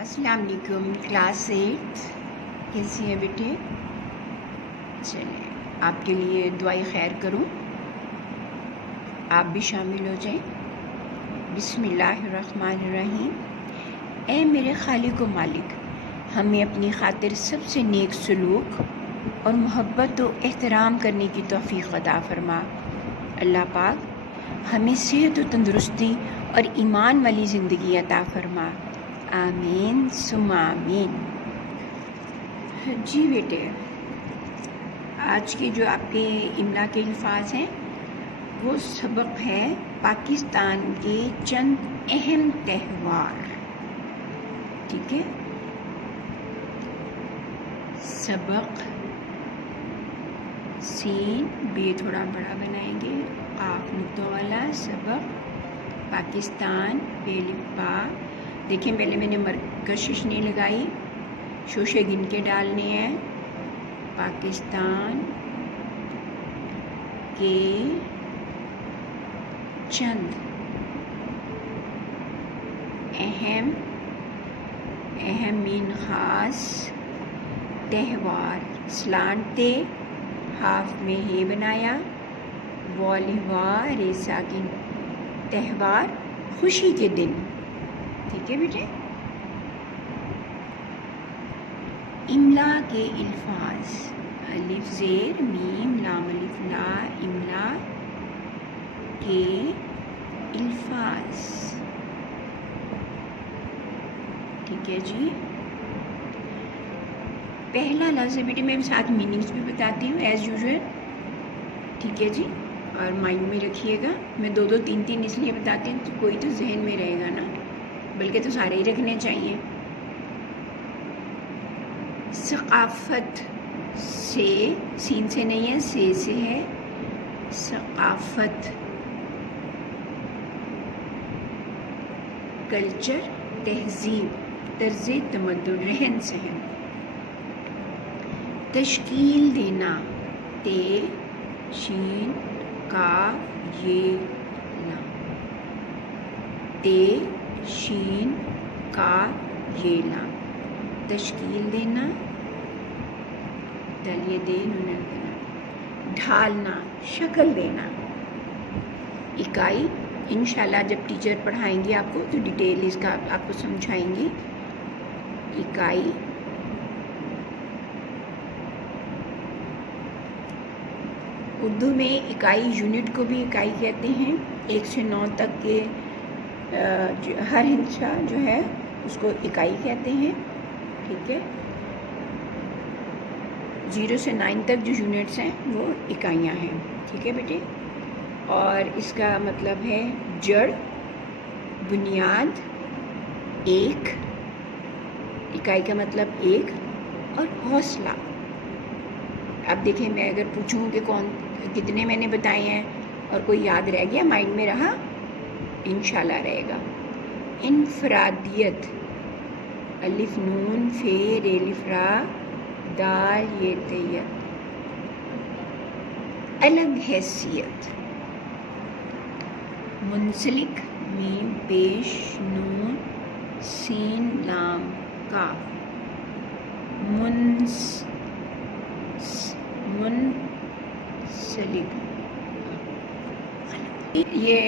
السلام علیکم کلاس 8 کیسی ہیں بیٹے؟ چلیں آپ کے لیے دعائے خیر کروں، آپ بھی شامل ہو جائیں۔ بسم اللہ الرحمن الرحیم۔ اے میرے خالق و مالک، ہمیں اپنی خاطر سب سے نیک سلوک اور محبت و احترام کرنے کی توفیق عطا فرما۔ اللہ پاک ہمیں صحت و تندرستی اور ایمان والی زندگی عطا فرما، آمین ثم آمین۔ جی بیٹے، آج کے جو آپ کے املا کے الفاظ ہیں وہ سبق ہے پاکستان کے چند اہم تہوار، ٹھیک ہے؟ سبق سین بے تھوڑا بڑا بنائیں گے، قاف نقطوں والا سبق پاکستان بے لپا۔ دیکھیں پہلے میں نے کشش نہیں لگائی، شوشے گن کے ڈالنے ہیں۔ پاکستان کے چند اہم مین خاص تہوار، سلانتے ہاف میں ہے بنایا، والیوار ساکن تہوار خوشی کے دن، ٹھیک ہے بیٹے؟ املا کے الفاظ، الف زیر میم لام الف لا، املا کے الفاظ، ٹھیک ہے جی؟ پہلا لفظ ہے بیٹے، میں ساتھ میننگس بھی بتاتی ہوں ایز یوزول، ٹھیک ہے جی؟ اور مائنڈ میں رکھیے گا، میں دو تین اس لیے بتاتی ہوں تو کوئی تو ذہن میں رہے گا نا، بلکہ تو سارے ہی رکھنے چاہیے۔ ثقافت سے، سین سے نہیں ہے، سے ہے، ثقافت، کلچر تہذیب، طرز تمدن، رہن سہن۔ تشکیل دینا، تے شین کاف یہ لام، تے شین کاف یہ لام، تشکیل دینا، دل یہ دے نون دینا۔ ڈھالنا، شکل دینا۔ اکائی، انشاءاللہ جب ٹیچر پڑھائیں گے آپ کو تو ڈیٹیل اس کا آپ کو سمجھائیں گی۔ اکائی، اردو میں اکائی یونٹ کو بھی اکائی کہتے ہیں، 1 سے 9 تک کے ہر ہندسہ جو ہے اس کو اکائی کہتے ہیں، ٹھیک ہے؟ 0 سے 9 تک جو یونٹس ہیں وہ اکائیاں ہیں، ٹھیک ہے بیٹے؟ اور اس کا مطلب ہے جڑ، بنیاد، ایک، اکائی کا مطلب ایک، اور حوصلہ۔ اب دیکھیں میں اگر پوچھوں کہ کتنے میں نے بتائے ہیں اور کوئی یاد رہ گیا، مائنڈ میں رہا، انشاءاللہ رہے گا۔ انفرادیت، الف نون فے رے الف را دال یہ تیت، الگ حیثیت۔ منسلک، میم پیش نون سین لام کاف، منسلک، یہ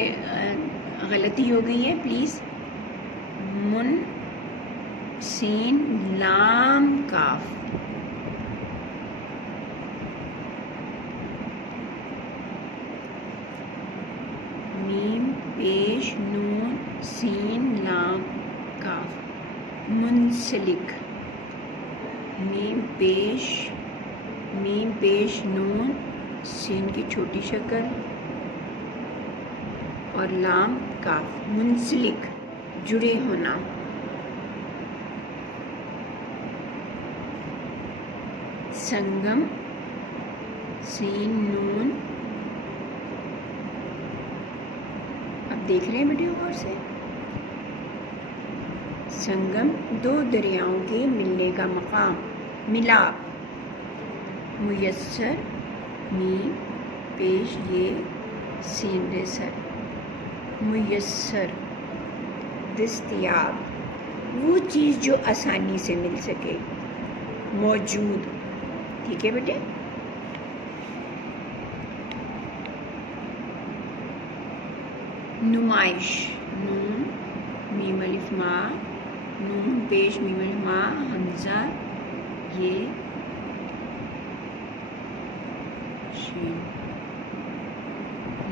غلطی ہو گئی ہے پلیز، من سین لام کاف، میم پیش نون سین لام کاف، منسلک، میم پیش نون سین کی چھوٹی شکل اور لام کاف، منسلک، جڑے ہونا۔ سنگم، سین نون، اب دیکھ رہے ہیں بیٹے غور سے، سنگم، 2 دریاؤں کے ملنے کا مقام، ملاپ۔ میسر، میم پیش یہ سین رے سر، میسر، دستیاب، وہ چیز جو آسانی سے مل سکے، موجود. ٹھیک ہے بیٹے. نمائش، نون میم الف ما، نون پیش میم الف ما حمزہ یہ شین.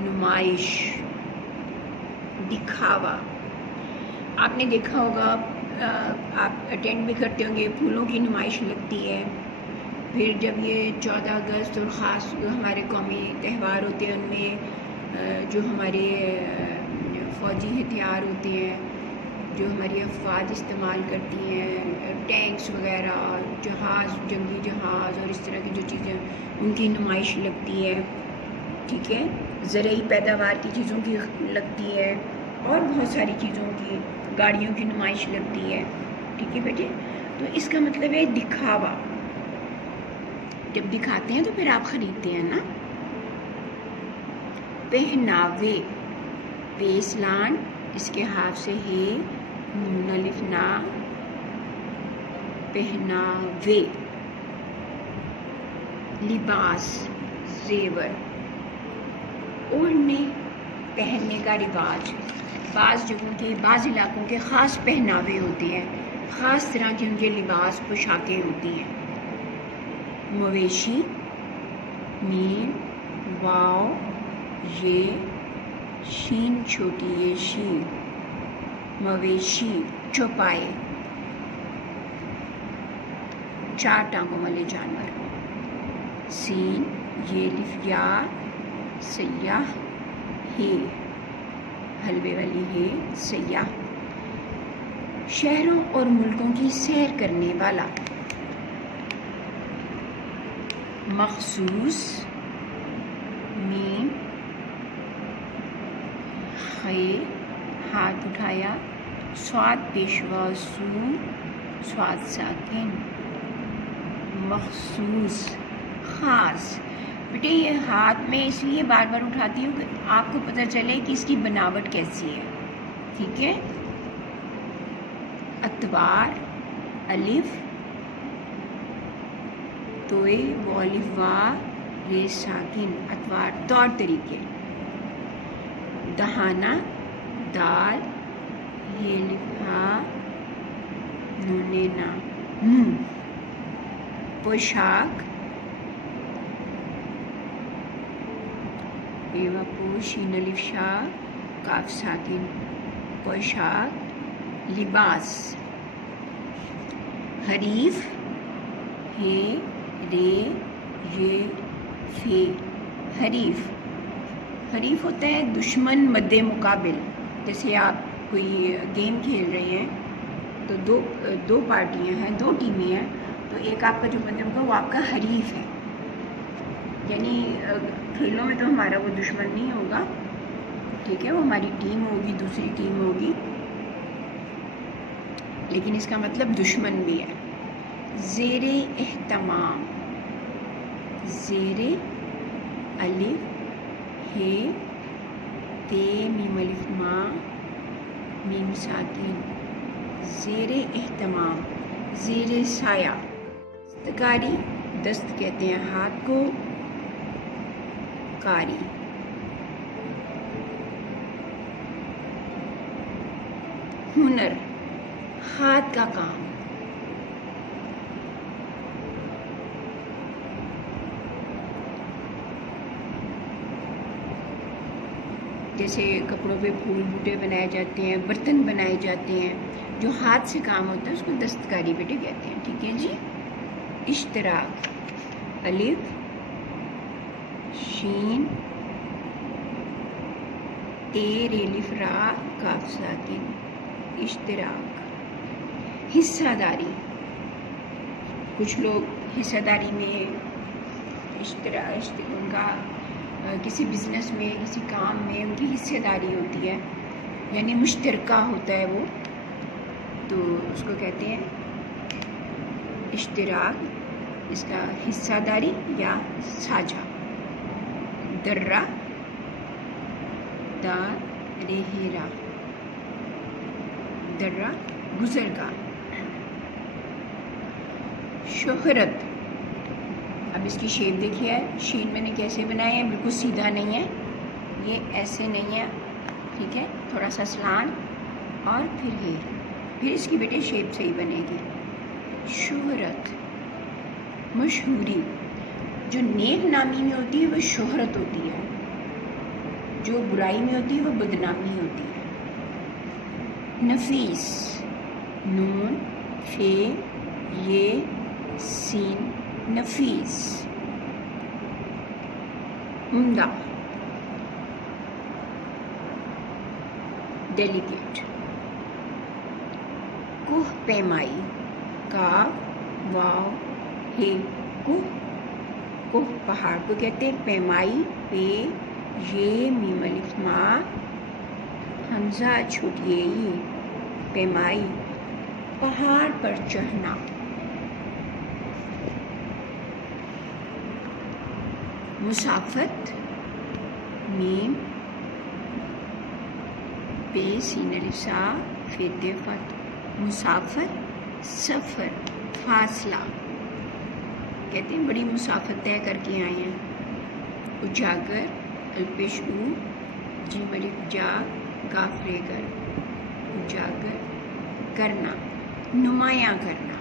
نمائش، دکھاوا. آپ نے دیکھا ہوگا، آپ اٹینڈ بھی کرتے ہوں گے، پھولوں کی نمائش لگتی ہے. پھر جب یہ 14 اگست اور خاص ہمارے قومی تہوار ہوتے ہیں، ان میں جو ہمارے فوجی ہتھیار ہوتے ہیں، جو ہماری افواج استعمال کرتی ہیں، ٹینکس وغیرہ، جہاز، جنگی جہاز اور اس طرح کی جو چیزیں، ان کی نمائش لگتی ہے. ٹھیک ہے. زرعی پیداوار کی چیزوں کی لگتی ہے، اور بہت ساری چیزوں کی، گاڑیوں کی نمائش لگتی ہے. ٹھیک ہے بیٹے. تو اس کا مطلب ہے دکھاوا. جب دکھاتے ہیں تو پھر آپ خریدتے ہیں نا. پہناوے، پیسلان، اس کے ہاتھ سے ہے نون الف نا، پہناوے. لباس، زیور، اوڑھنے پہننے کا رواج. بعض جگہوں کے، بعض علاقوں کے خاص پہناوے ہوتے ہیں، خاص طرح کے ان کے لباس، پوشاکیں ہوتی ہیں. مویشی، میم واو یہ شین چھوٹی یہ شین. مویشی، چوپائے، چار ٹانگوں والے جانور. سین یہ الف یا، سیاح ہے، حلوے والی ہے سیاح. شہروں اور ملکوں کی سیر کرنے والا. مخصوص، میم خے ہاتھ اٹھایا، صاد پیشوا سو، صاد ساکن. مخصوص، خاص. بیٹے یہ ہاتھ میں اس لیے بار بار اٹھاتی ہوں کہ آپ کو پتہ چلے کہ اس کی بناوٹ کیسی ہے. ٹھیک ہے. اتوار، الف توئے وہ الف وا یہ ساکن. اتوار، طور طریقے. دہانا، دال یہ الف ہا نون نا منہ. پوشاک، بیوا پوشین الف شا کاف ساکن. پوشاک، لباس. حریف، ہے رے یہ فے. حریف، حریف ہوتا ہے دشمن مد مقابل. جیسے آپ کوئی گیم کھیل رہے ہیں تو دو پارٹیاں ہیں، دو ٹیمیں ہیں، تو ایک آپ کا جو بندہ ہوگا وہ آپ کا حریف ہے. یعنی کھیلوں میں تو ہمارا وہ دشمن نہیں ہوگا. ٹھیک ہے. وہ ہماری ٹیم ہوگی، دوسری ٹیم ہوگی، لیکن اس کا مطلب دشمن بھی ہے. زیر اہتمام، زیر الف ہے تے میم الف ما میم ساکن. زیر اہتمام، زیر سایہ. دستکاری، دست کہتے ہیں ہاتھ کو، کاری. ہنر، ہاتھ کا کام. جیسے کپڑوں پہ پھول بوٹے بنائے جاتے ہیں، برتن بنائے جاتے ہیں، جو ہاتھ سے کام ہوتا ہے اس کو دستکاری بیٹے کہتے ہیں. ٹھیک ہے جی. اشتراک، الف شین تیر الف را کاف ساکن. اشتراک. حصہ داری، کچھ لوگ حصہ داری میں ان کا کسی بزنس میں، کسی کام میں ان کی حصہ داری ہوتی ہے، یعنی مشترکہ ہوتا ہے وہ، تو اس کو کہتے ہیں اشتراک. اس کا حصہ داری یا ساجھا. درہ، دا رہرا، درہ گزر کا. شہرت. اب اس کی شیپ دیکھیے، شین میں نے کیسے بنایا ہے، بالکل سیدھا نہیں ہے، یہ ایسے نہیں ہے، ٹھیک ہے، تھوڑا سا سلان، اور پھر اس کی بیٹے شیپ صحیح بنے گی. شہرت. مشہوری. جو نیک نامی میں ہوتی ہے وہ شہرت ہوتی ہے، جو برائی میں ہوتی ہے وہ بدنامی ہوتی ہے. نفیس. نون فے یہ سین نفیس. عمدہ. ڈیلیکیٹ. کوہ پیمائی. کاف واو ہے کوہ. کوہ پہاڑ کو کہتے ہیں. پیمائی پے یہ میم الف ما حمزہ چھوٹیے ای. پیمائی پہاڑ پر چڑھنا. مسافت. میم پے سین الف سا فت فت. مسافت سفر فاصلہ، کہتے ہیں بڑی مسافت طے کر کے آئے ہیں. اجاگر الپیش او جی ملک جا کاف رے گر. اجاگر کرنا، نمایاں کرنا.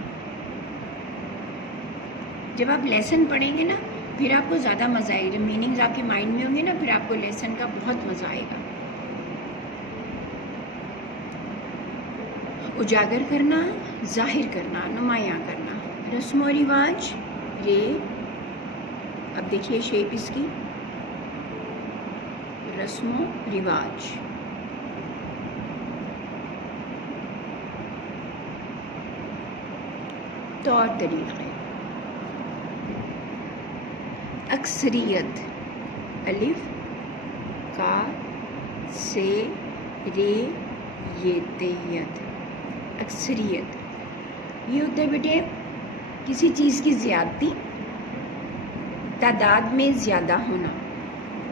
جب آپ لیسن پڑھیں گے نا پھر آپ کو زیادہ مزہ آئے گا. جب میننگز آپ کے مائنڈ میں ہوں گے نا پھر آپ کو لیسن کا بہت مزہ آئے گا. اجاگر کرنا، ظاہر کرنا، نمایاں کرنا. رسم و رواج. رے. اب دیکھیے شیپ اس کی. رسم و رواج. طور طریقے. اکثریت. الف کا سے رے یہ تیت. اکثریت یہ ہوتا ہے بیٹے کسی چیز کی زیادتی، تعداد میں زیادہ ہونا.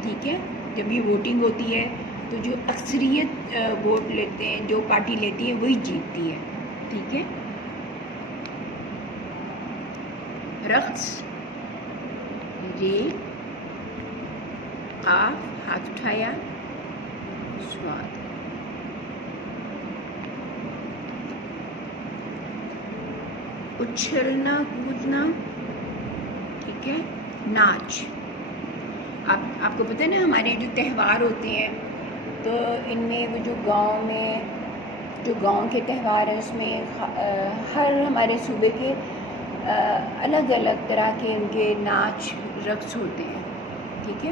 ٹھیک ہے، جب یہ ووٹنگ ہوتی ہے تو جو اکثریت ووٹ لیتے ہیں، جو پارٹی لیتی ہے وہی جیتتی ہے. ٹھیک ہے. رقص. رے قاف ہاتھ اٹھایا سواد. اچھلنا کودنا. ٹھیک ہے. ناچ. آپ کو پتہ ہے نا ہمارے جو تہوار ہوتے ہیں تو ان میں وہ جو گاؤں کے تہوار ہیں اس میں ہر ہمارے صوبے کے الگ الگ طرح کے ان کے ناچ رقص ہوتے ہیں. ٹھیک ہے.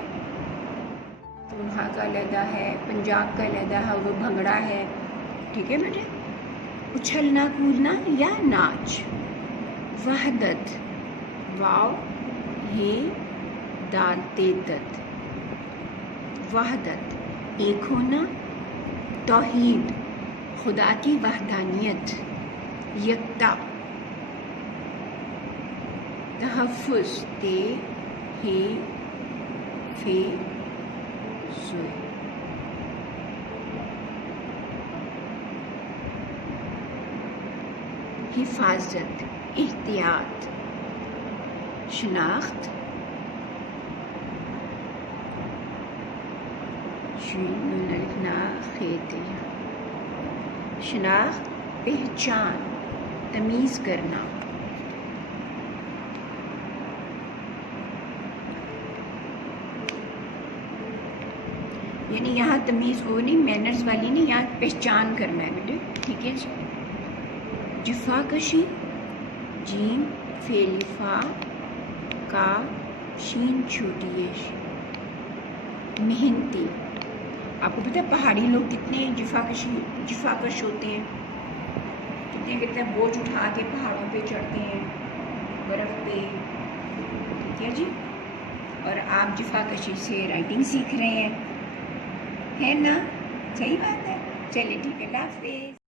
وہاں کا علیحدہ ہے، پنجاب کا علیحدہ ہے، وہ بھنگڑا ہے. ٹھیک ہے بیٹے. اچھلنا کودنا یا ناچ. وحدت. واو ہے دال تیدت. وحدت ایک ہونا. توحید خدا کی وحدانیت. یکتا. تحفظ. تے ہے فے سوئے. حفاظت. احتیاط. شناخت. شین نون الف نا خیتے. شناخت پہچان، تمیز کرنا. یعنی یہاں تمیز وہ نہیں، مینرز والی نہیں، یہاں پہچان کرنا ہے بیٹے. ٹھیک ہے جی. جفا کشی. جیم فعل فا کا شین چھوٹی ہے. محنتی. آپ کو پتہ ہے پہاڑی لوگ کتنے جفا کش ہوتے ہیں، کتنے بوجھ اٹھا کے پہاڑوں پہ چڑھتے ہیں، برف پہ. ٹھیک ہے جی. اور آپ جفا کشی سے رائٹنگ سیکھ رہے ہیں، ہے نا؟ صحیح بات ہے. چلیے ٹھیک ہے، اللہ حافظ.